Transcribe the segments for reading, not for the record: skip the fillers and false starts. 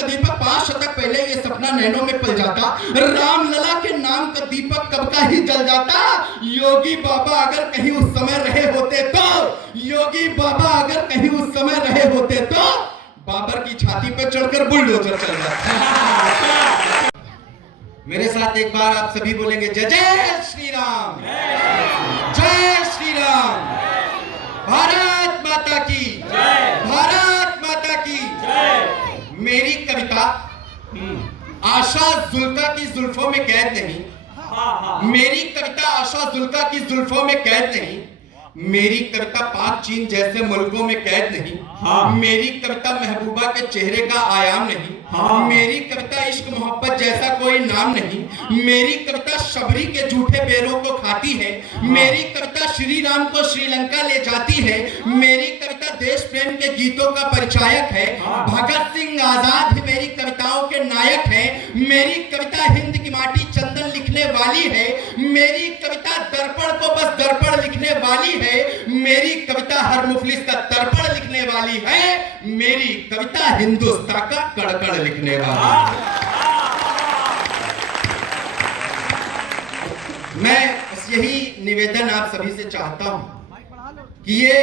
का दीपक 5 शतक पहले ये सपना नैनों में पल जाता, राम लला के नाम का दीपक कब का ही जल जाता। योगी बाबा अगर कहीं उस समय रहे होते तो, योगी बाबा अगर कहीं उस समय रहे होते तो बाबर की छाती पे चढ़कर बुलडोजर चल जाता। मेरे साथ एक बार आप सभी बोलेंगे जय जय श्री राम, जय श्री राम, भारत माता की जय, भारत माता की जय। मेरी कविता आशा जुल्का की जुल्फों में कैद नहीं, मेरी कविता आशा जुल्का की जुल्फों में कैद नहीं, मेरी कविता पाक चीन जैसे मुल्कों में कैद नहीं, मेरी कविता महबूबा के चेहरे का आयाम नहीं, मेरी कविता इश्क मोहब्बत जैसा कोई नाम नहीं, मेरी कविता शबरी के झूठे पैरों को खाती है, मेरी कविता श्री राम को श्रीलंका ले जाती है, मेरी कविता देश प्रेम के गीतों का परिचायक है, भगत सिंह आजाद ही मेरी कविताओं के नायक है, मेरी कविता हिंद की माटी चंदन लिखने वाली है, मेरी कविता दर्पण को बस दर्पण लिखने वाली है, मेरी कविता हर मुफलिस का तर्पण लिखने वाली है, मेरी कविता हिंदुस्तान का कड़कड़ लिखने वाली है। मैं यही निवेदन आप सभी से चाहता हूं कि ये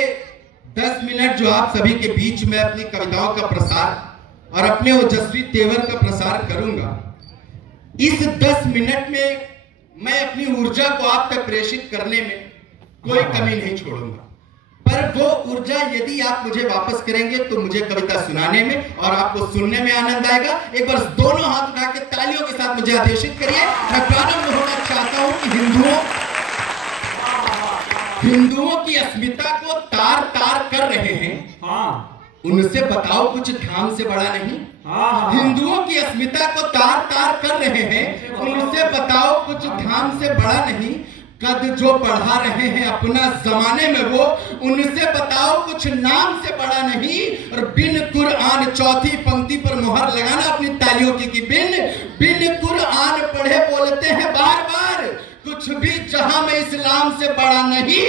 10 मिनट जो आप सभी के बीच में अपनी कविताओं का प्रसार और अपने ओजस्वी तेवर का प्रसार करूंगा, इस 10 मिनट में मैं अपनी ऊर्जा को आप तक प्रेषित करने में कोई कमी नहीं छोड़ूंगा, पर वो ऊर्जा यदि आप मुझे वापस करेंगे तो मुझे कविता सुनाने में और आपको सुनने में आनंद आएगा। एक बार दोनों हाथ उठा के तालियों के साथ मुझे आदेशित करिए। मैं प्रारंभ होना चाहता हूं कि हिंदुओं की अस्मिता को तार तार कर रहे हैं, उनसे बताओ कुछ धाम से बड़ा नहीं। हिंदुओं की अस्मिता को तार तार कर रहे हैं, उनसे बताओ कुछ धाम से बड़ा नहीं। कद जो बढ़ा रहे हैं अपना जमाने में वो, उनसे बताओ कुछ नाम से बड़ा नहीं। और बिन कुरआन चौथी पंक्ति पर मुहर लगाना अपनी तालियों की कि बिन कुरआन पढ़े बोलते हैं बार बार, कुछ भी जहां में इस्लाम से बड़ा नहीं।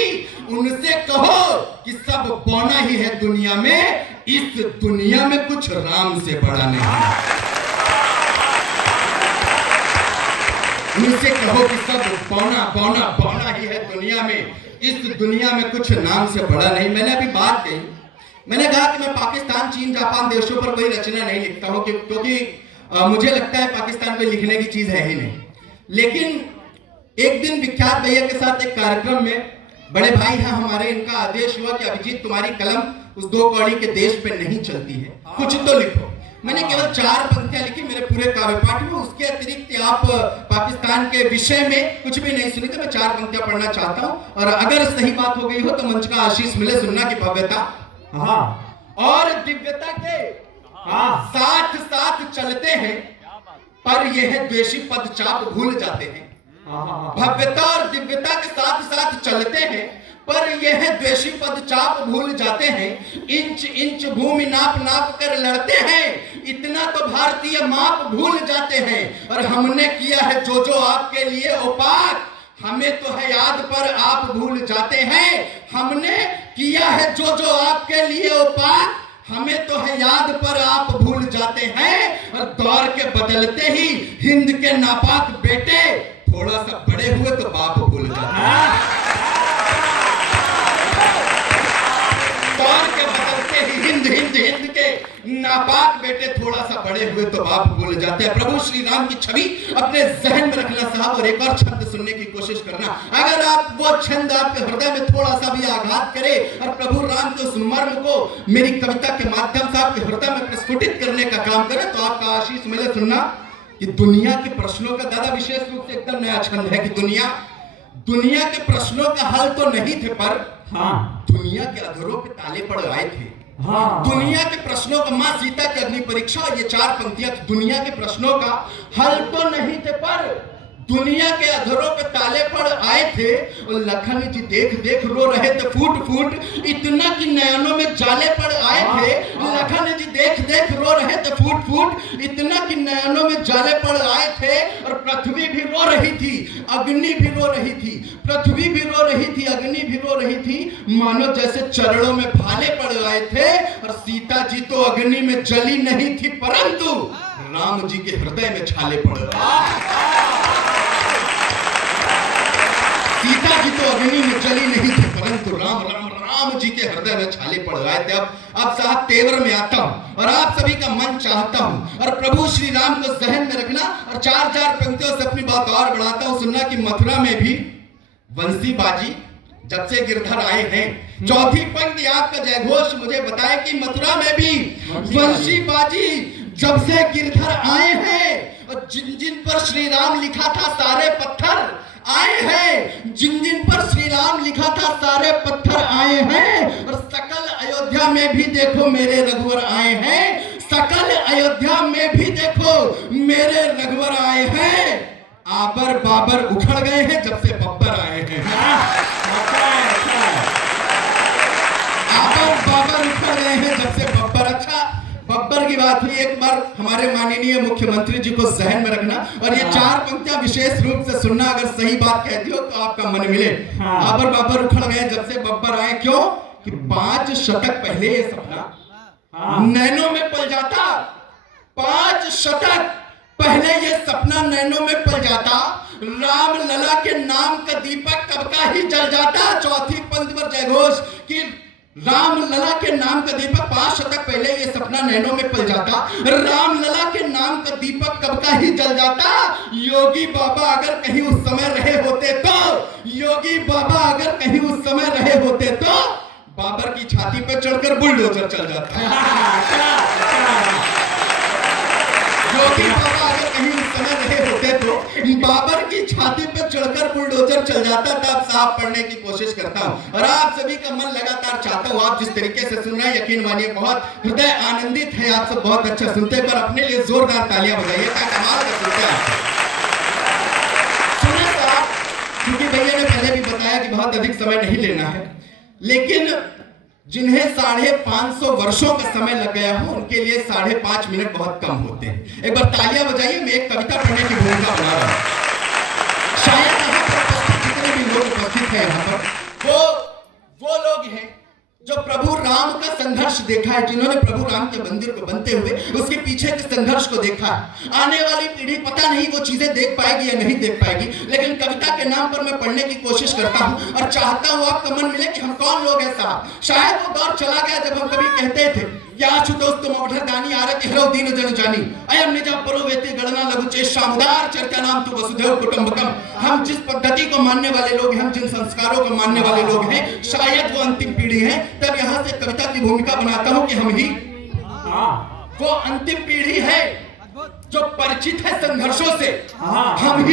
उनसे कहो कि सब बौना ही है दुनिया में, इस दुनिया में कुछ राम से बड़ा नहीं। उनसे कहो कि सब बौना बौना बौना ही है दुनिया में, इस दुनिया में कुछ नाम से बड़ा नहीं। मैंने अभी बात कही, मैंने कहा कि मैं पाकिस्तान चीन जापान देशों पर कोई रचना नहीं लिखता हूं क्योंकि मुझे लगता है पाकिस्तान में लिखने की चीज है ही नहीं। लेकिन एक दिन विख्यात भैया के साथ एक कार्यक्रम में, बड़े भाई हैं हमारे, इनका आदेश हुआ कि अभिजीत तुम्हारी कलम उस 2 कौड़ी के देश पे नहीं चलती है, कुछ तो लिखो। मैंने केवल 4 पंक्तियां लिखी मेरे पूरे काव्य पाठ में, उसके अतिरिक्त आप पाकिस्तान के विषय में कुछ भी नहीं सुनी, तो मैं 4 पंक्तियां पढ़ना चाहता हूं और अगर सही बात हो गई हो तो मंच का आशीष मिले। सुनना की भव्यता और दिव्यता के साथ साथ चलते हैं, पर यह द्वेषी पद चाप भूल जाते हैं। भव्यता और दिव्यता के साथ साथ चलते हैं, पर यह द्वेषी पद चाप भूल जाते हैं। इंच इंच भूमि नाप नाप कर लड़ते हैं, इतना तो भारतीय माप भूल जाते हैं। और हमने किया है जो जो आपके लिए उपाक, हमें तो है याद पर आप भूल जाते हैं। हमने किया है जो जो आपके लिए उपाक, हमें तो है याद पर आप भूल जाते हैं। और दौर के बदलते ही हिंद के नापाक बेटे थोड़ा सा बड़े हुए तो बाप भूल जाते हैं। दौर के बदलते ही हिंद के नापाक बेटे थोड़ा सा बड़े हुए तो बाप भूल जाते हैं। प्रभु श्री राम की छवि अपने जहन में रखना साहब, और एक और छंद सुनने की कोशिश करना। अगर आप वो छंद आपके हृदय में थोड़ा सा भी आघात करे और प्रभु राम के उस मर्म को मेरी कविता के माध्यम से आपके हृदय में प्रस्फुटित करने का काम करे तो आपका आशीष मिले। सुनना कि दुनिया के प्रश्नों का, दादा विशेष रूप से एकदम नया छंद है कि दुनिया के प्रश्नों का हल तो नहीं थे, पर दुनिया के अधरों पे ताले पड़ आए थे। दुनिया के प्रश्नों का, मां सीता की अग्नि परीक्षा, ये 4 पंक्तियां दुनिया के प्रश्नों का हल तो नहीं थे, पर दुनिया के अधरों पे ताले पड़ आए थे और लखन जी देख देख रो रहे थे फूट फूट, इतना कि नयनों में जाले पड़ आए थे। लखन जी देख देख रो रहे थे फूट फूट, इतना कि नयनों में जाले पड़ आए थे। और पृथ्वी भी रो रही थी, अग्नि भी रो रही थी, पृथ्वी भी रो रही थी, अग्नि भी रो रही थी, मानो जैसे चरणों में भाले पड़ आए थे। और सीता जी तो अग्नि में जली नहीं थी, परंतु राम जी के हृदय में छाले पड़ गए। सीता जी तो अग्नि में जली नहीं थी, परंतु राम जी के हृदय में छाले पड़ गए थे। अब साहब तेवर में आता हूं और आप सभी का मन चाहता हूं और प्रभु श्री राम को जहन में रखना और चार चार पंक्तियों से अपनी बात और बढ़ाता हूं। सुनना कि मथुरा में भी बंसी बाजी जब से गिरधर आए हैं। चौथी पंक्ति आपका जयघोष मुझे बताए कि मथुरा में भी बंसी बाजी जब से गिरधर आए हैं। और जिन जिन पर श्री राम लिखा था सारे पत्थर आए हैं, जिन जिन पर श्री राम लिखा था सारे पत्थर आए हैं। और सकल अयोध्या में भी देखो मेरे रघुवर आए हैं, सकल अयोध्या में भी देखो मेरे रघुवर आए हैं। आबर बाबर उखड़ गए हैं जब से बब्बर आए हैं। आबर बाबर उखड़ गए हैं जब से बब्बर। अच्छा, बब्बर की बात हुई, एक बार हमारे माननीय मुख्यमंत्री जी को जहन में रखना और ये चार पंक्तियां विशेष रूप से सुनना। अगर सही बात कहती हो तो आपका मन मिले। आबर बाबर उखड़ गए जब से बब्बर आए, क्यों कि 5 शतक पहले ये सपना नैनों में पल जाता। 5 शतक पहले ये सपना नैनों में पल जाता, राम लला के नाम का दीपक कब का ही जल जाता। चौथी पंक्ति पर जयघोष कि राम लला के नाम का दीपक 5 शतक पहले ये सपना नैनों में पल जाता, राम लला के नाम का दीपक कब का ही जल जाता। योगी बाबा अगर कहीं उस समय रहे होते तो, योगी बाबा अगर कहीं उस समय रहे होते तो बाबर की छाती पर चढ़कर बुलडोजर चल जाता। योगी बाबा अगर कहीं उस समय रहे होते तो बाबर की छाती पर चढ़कर बुलडोजर चल जाता। तब साहब पढ़ने की कोशिश करता हूं और आप सभी का मन लगातार चाहता हूं। आप जिस तरीके से सुन रहे हैं यकीन मानिए बहुत हृदय आनंदित है, आप सब बहुत अच्छा सुनते हैं। पर अपने लिए जोरदार तालियां बजाइए, क्या कमाल का सुनते हैं। सुने साहब, क्योंकि भैया ने पहले भी बताया कि बहुत अधिक समय नहीं लेना है, लेकिन जिन्हें 550 वर्षों का समय लग गया हो उनके लिए 5.5 मिनट बहुत कम होते हैं। एक बार तालियां बजाइए। मैं एक कविता पढ़ने की भूमिका बना रहा हूं। शायद यहाँ पर उपस्थित जितने भी लोग उपस्थित हैं यहाँ पर वो लोग हैं जो प्रभु राम का संघर्ष देखा है, जिन्होंने प्रभु राम के मंदिर को बनते हुए उसके पीछे के संघर्ष को देखा है। आने वाली पीढ़ी पता नहीं वो चीजें देख पाएगी या नहीं देख पाएगी, लेकिन कविता के नाम पर मैं पढ़ने की कोशिश करता हूं और चाहता हूं आपका मन मिले कि हम कौन लोग हैं साहब। शायद वो दौर चला गया जब हम कभी कहते थे या आशुतोष तुम अवधर दानी आरती हरो दीन जन जानी अयम निजा परोवेति गणना लघु चेष्टा उदार चर्चा नाम तु वसुधैव कुटुंबकम। हम जिस पद्धति को मानने वाले लोग हैं, हम जिन संस्कारों को मानने वाले लोग हैं, शायद वो अंतिम पीढ़ी है। तब यहाँ से कविता की भूमिका बनाता हूँ कि हम ही वो अंतिम पीढ़ी है जो परिचित है संघर्षों से। हम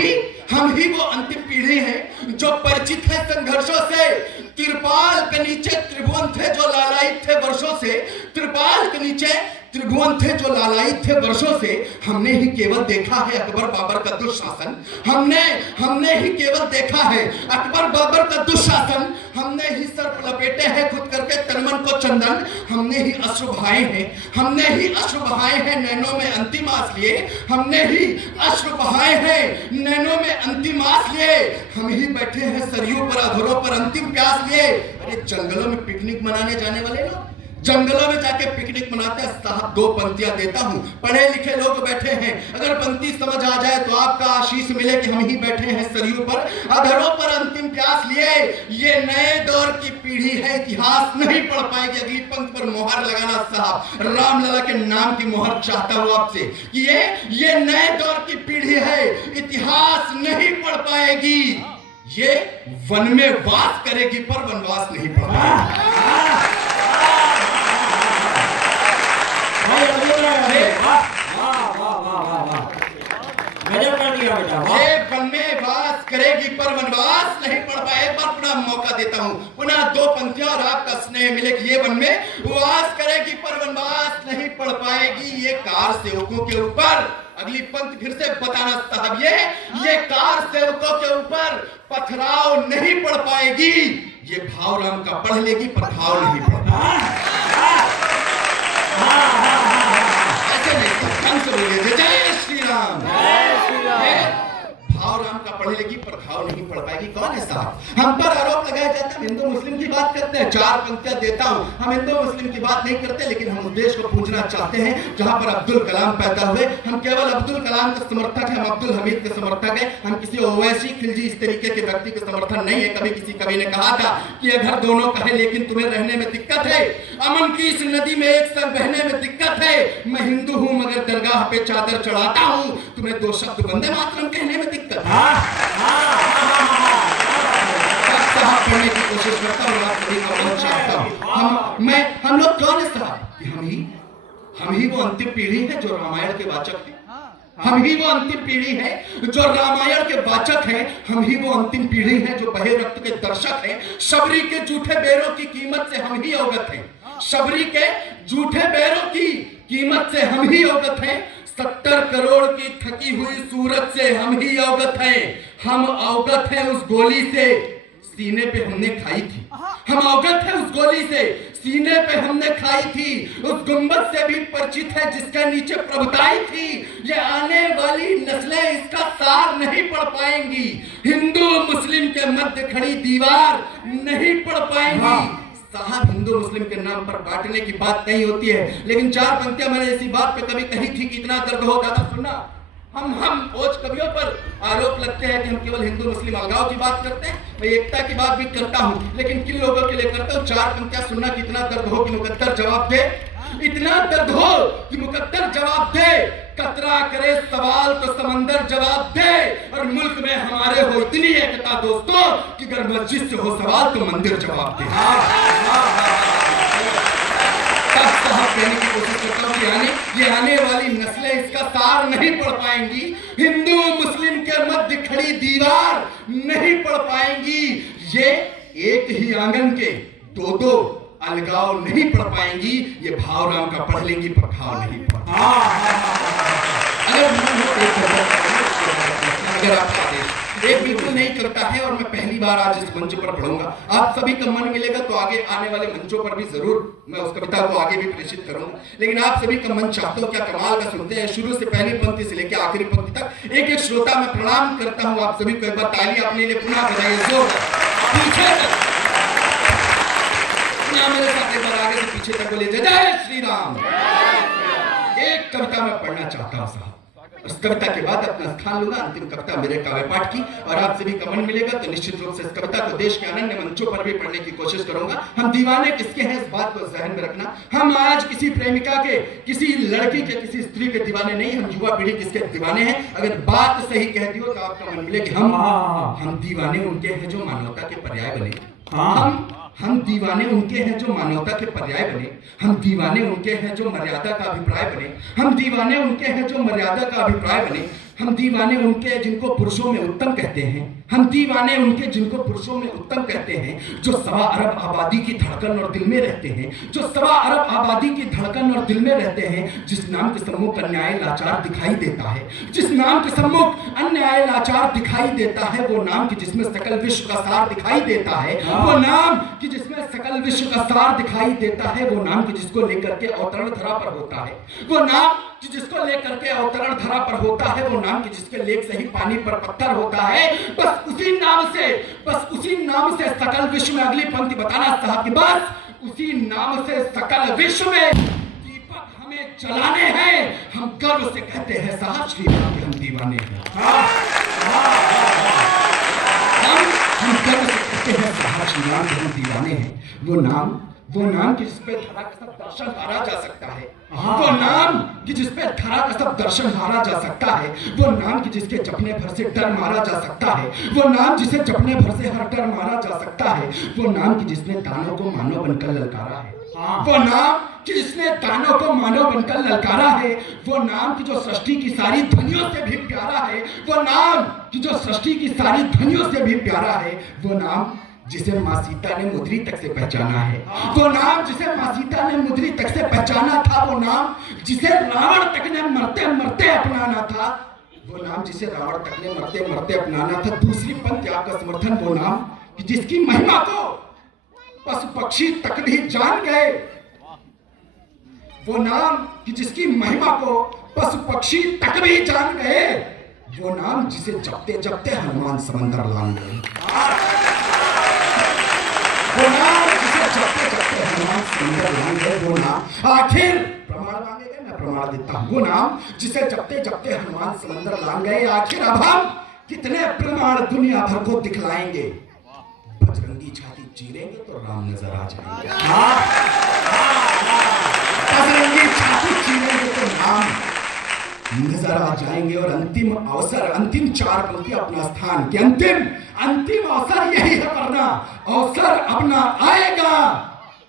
ही वो अंतिम पीढ़ी है जो परिचित है संघर्षों से। त्रिपाल के नीचे त्रिभुवन थे जो लालायित थे वर्षों से, त्रिपाल के नीचे त्रिभुवन थे जो लालायित थे वर्षों से। हमने ही केवल देखा है अकबर बाबर का दुशासन, हमने ही केवल देखा है अकबर बाबर का दुशासन। हमने ही सर लपेटे हैं खुद करके तनमन को चंदन, हमने ही अश्रु बहाए हैं, हमने ही अश्रु बहाए हैं नैनों में अंतिम आस लिए, हमने ही अश्रु बहाए हैं नैनों में अंतिम आस लिए। हम ही बैठे हैं सरयू पर अधरों पर अंतिम प्यास लिए। अरे जंगलों में पिकनिक मनाने जाने वाले लोग जंगलों में जाके पिकनिक मनाते हैं साहब। 2 पंक्तियां देता हूं, पढ़े लिखे लोग बैठे हैं, अगर पंक्ति समझ आ जाए तो आपका आशीष मिले कि हम ही बैठे हैं सरयू पर अधरों पर अंतिम प्यास लिए। ये नए दौर की पीढ़ी है, इतिहास नहीं पढ़ पाएगी। अगली पंक्ति पर मोहर लगाना साहब, रामलला के नाम की मोहर चाहता हूं आपसे कि ये नए दौर की पीढ़ी है, इतिहास नहीं पढ़ पाएगी। ये वन में वास करेगी पर वनवास नहीं पढ़ पाएगी। ये वन में वास करेगी पर वनवास नहीं पढ़ पाए। पर पुनः मौका देता हूं, पुनः 2 पंक्तियां और आपका स्नेह मिले कि ये वन में वास करेगी पर वनवास नहीं पढ़ पाएगी। ये कार सेवकों के ऊपर अगली पंक्ति फिर से बताना साहब, ये कार सेवकों के ऊपर पथराव नहीं पड़ पाएगी, ये भाव राम का पढ़ लेगी पर भाव नहीं पड़ पाएगी। ऐसे नहीं, ढंग से बोलिए, जय श्री राम। भाव राम का पढ़ लेगी पर भाव नहीं पढ़ पाएगी। कौन है साहब? हम पर आरोप लगाया जाता है हम हिंदू मुस्लिम की बात करते हैं, 4 पंक्तियां देता हूं, हम हिंदू मुस्लिम की बात नहीं करते, लेकिन हम उद्देश्य को पूछना चाहते हैं। जहां पर अब्दुल कलाम पैदा हुए, हम केवल अब्दुल कलाम के समर्थक हैं, हम अब्दुल हमीद के समर्थक हैं, हम किसी ओवैसी खिलजी इस तरीके के व्यक्ति के समर्थन नहीं है। कभी किसी कवि ने कहा था कि ये घर दोनों का है लेकिन तुम्हें रहने में दिक्कत है, अमन की इस नदी में एक संग बहने में दिक्कत है, मैं हिंदू हूं मगर दरगाह पे चादर चढ़ाता हूं, तुम्हें 2 शब्द वंदे मातरम कहने में दिक्कत है। पढ़ने की कोशिश करता हूं, आप सभी का बहुत चाहता हूं। हम लोग कौन है साहब? हम ही वो अंतिम पीढ़ी है जो रामायण के वाचक है, हम ही वो अंतिम पीढ़ी है जो रामायण के वाचक है, हम ही वो अंतिम पीढ़ी है जो बहे रक्त के दर्शक है। शबरी के झूठे बेरों की कीमत से हम ही अवगत हैं, शबरी के झूठे बेरों की कीमत से हम ही अवगत हैं, 70 करोड़ की थकी हुई सूरत से हम ही अवगत हैं। हम अवगत हैं उस गोली से सीने पे हमने खाई थी, हम अवगत हैं उस गोली से सीने पे हमने खाई थी, उस गुंबद से भी परिचित है जिसके नीचे प्रभुताई थी। ये आने वाली नस्लें इसका सार नहीं पढ़ पाएंगी, हिंदू मुस्लिम के मध्य खड़ी दीवार नहीं पढ़ पाएंगी। साहब हिंदू मुस्लिम के नाम पर बांटने की बात नहीं होती है, लेकिन 4 पंक्तियां मैंने इसी बात पे कभी कही थी कि इतना दर्द होगा था सुनना। हम खोज कवियों पर आरोप लगते हैं कि हम केवल हिंदू मुस्लिम अलगाव की बात करते हैं, मैं एकता की बात भी करता हूं, लेकिन किन लोगों के लिए करता हूं? 4 पंक्तियां सुनना कि इतना दर्द हो कि मुकद्दर जवाब दे, इतना दर्द हो कि मुकद्दर जवाब दे, कतरा करे सवाल तो समंदर जवाब दे, और मुल्क में हमारे हो इतनी एकता दोस्तों कि अगर मस्जिद से हो सवाल तो मंदिर जवाब दे। तब साहब कहने की कोशिश करता हूं कि ये आने वाली नस्लें इसका सार नहीं पढ़ पाएंगी, हिंदू मुस्लिम के मध्य खड़ी दीवार नहीं पढ़ पाएंगी, ये एक ही आंगन के 2-2 अलगाव नहीं पढ़ पाएंगी, ये भाव राम का पढ़ लेंगी पर भाव नहीं पढ़। अगर आपका आदेश एक बिल्कुल नहीं करता है और मैं पहली बार आज इस मंच पर पढ़ूंगा, आप सभी का मन मिलेगा तो आगे आने वाले मंचों पर भी जरूर मैं उस कविता को आगे भी प्रेषित करूंगा, लेकिन आप सभी का मन चाहते हो क्या कमाल का सुनते हैं, शुरू से पहली पंक्ति से लेकर आखिरी पंक्ति तक एक एक श्रोता मैं प्रणाम करता हूं आप सभी को। एक बार ताली अपने लिए पुनः बजाइए जोरदार, पीछे तक मेरे साथ एक बार आगे से पीछे तक बोलिए जय श्री राम। एक कविता मैं पढ़ना चाहता हूं साहब, उस कविता के बाद अपना स्थान लूंगा अंतिम कविता मेरे काव्य पाठ की, और आप सभी का मन मिलेगा तो निश्चित रूप से इस कविता को देश के अनन्य मंचों पर भी पढ़ने की कोशिश करूंगा। हम दीवाने किसके हैं इस बात को जहन में रखना, हम आज किसी प्रेमिका के, किसी लड़की के, किसी स्त्री के दीवाने नहीं, हम युवा पीढ़ी किसके दीवाने हैं। अगर बात सही कह दी हो तो आपका मन मिले कि हम दीवाने उनके हैं जो मानवता के पर्याय बने, हम दीवाने उनके हैं जो मानवता के पर्याय बने, हम दीवाने उनके हैं जो मर्यादा का अभिप्राय बने, हम दीवाने उनके हैं जो मर्यादा का अभिप्राय बने, हम दीवाने उनके जिनको पुरुषों में उत्तम कहते हैं, हम दीवाने उनके जिनको पुरुषों में उत्तम कहते हैं, जो 1.25 अरब आबादी की धड़कन और दिल में रहते हैं, जो 1.25 अरब आबादी की धड़कन और दिल में रहते हैं, जिस नाम के सम्मुख अन्याय लाचार दिखाई देता है, जिस नाम के सम्मुख अन्याय लाचार दिखाई देता है, वो नाम कि जिसमें सकल विश्व का सार दिखाई देता है, वो नाम कि जिसमें सकल विश्व का सार दिखाई देता है, वो नाम कि जिसको लेकर के अवतरण धरा पर होता है, वो नाम कि जिसको लेकर के अवतरण धरा पर होता है, वो नाम कि जिसके लेख से ही पानी पर पत्थर होता है, बस उसी नाम से सकल विश्व में, अगली पंक्ति बताना साहब कि बस उसी नाम से सकल विश्व में दीपक हमें जलाने हैं, हम गर्व से कहते हैं साहब श्री राम के हम दीवाने हैं, हम गर्व से कहते हैं साहब श्री राम के हम दीवाने हैं। वो नाम कि जिस पे धरा का सब दर्शन हारा जा सकता है, वो नाम कि जिस पे धरा का सब दर्शन हारा जा सकता है, वो नाम कि जिसके जपने भर से डर मारा जा सकता है, वो नाम जिसे जपने भर से हर डर मारा जा सकता है, वो नाम कि जिसने दानों को मानव बनकर ललकारा है, वो नाम कि जिसने दानों को मानव बनकर ललकारा है, वो नाम कि जो सृष्टि की सारी ध्वनियों से भी प्यारा है, वो नाम कि जो सृष्टि की सारी ध्वनियों से भी प्यारा है, वो नाम जिसे माँ सीता ने मुद्री तक से पहचाना है, वो नाम जिसे माँ सीता ने मुद्री तक से पहचाना था, वो नाम जिसे रावण तक ने मरते मरते अपनाना था, वो नाम जिसे रावण तक ने मरते मरते अपनाना था। दूसरी पंक्ति आपका समर्थन, वो नाम कि जिसकी महिमा को पशु पक्षी तक भी जान गए, वो नाम कि जिसकी महिमा को पशु पक्षी तक भी जान गए, वो नाम जिसे जपते जपते हनुमान समंदर लांग गए, वो नाम जिसे जपते जपते हनुमान समंदर लांग गए, वो नाम आखिर प्रमाण मांगेगा, मैं प्रमाण देता हूं, वो नाम जिसे जपते जपते हनुमान समंदर लांग गए। आखिर अब हम कितने प्रमाण दुनिया भर को दिखलाएंगे, बजरंगी छाती चीरेंगे तो राम नजर आ जाएंगे, बजरंगी छाती चीरेंगे तो राम नजर आ जाएंगे। और अंतिम अवसर, अंतिम चार पंक्ति अपना स्थान के अंतिम अवसर यही है, वरना अवसर अपना आएगा,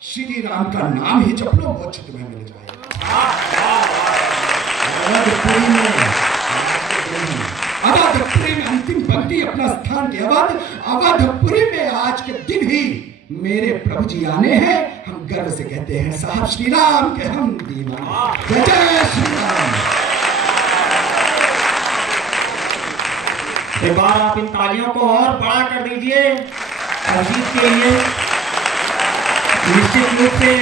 श्री राम का नाम ही जप लो, मोक्ष तुम्हें मिल जाएगा। अवधपुरी में अंतिम पंक्ति अपना स्थान के अवधपुरी में आज के दिन ही मेरे प्रभु जी आने हैं। हम गर्व से कहते हैं, साहब श्री राम के हम दीवाना, जय श्री राम। एक बार आप इन तालियों को और बड़ा कर दीजिए अजीत के लिए। निश्चित रूप से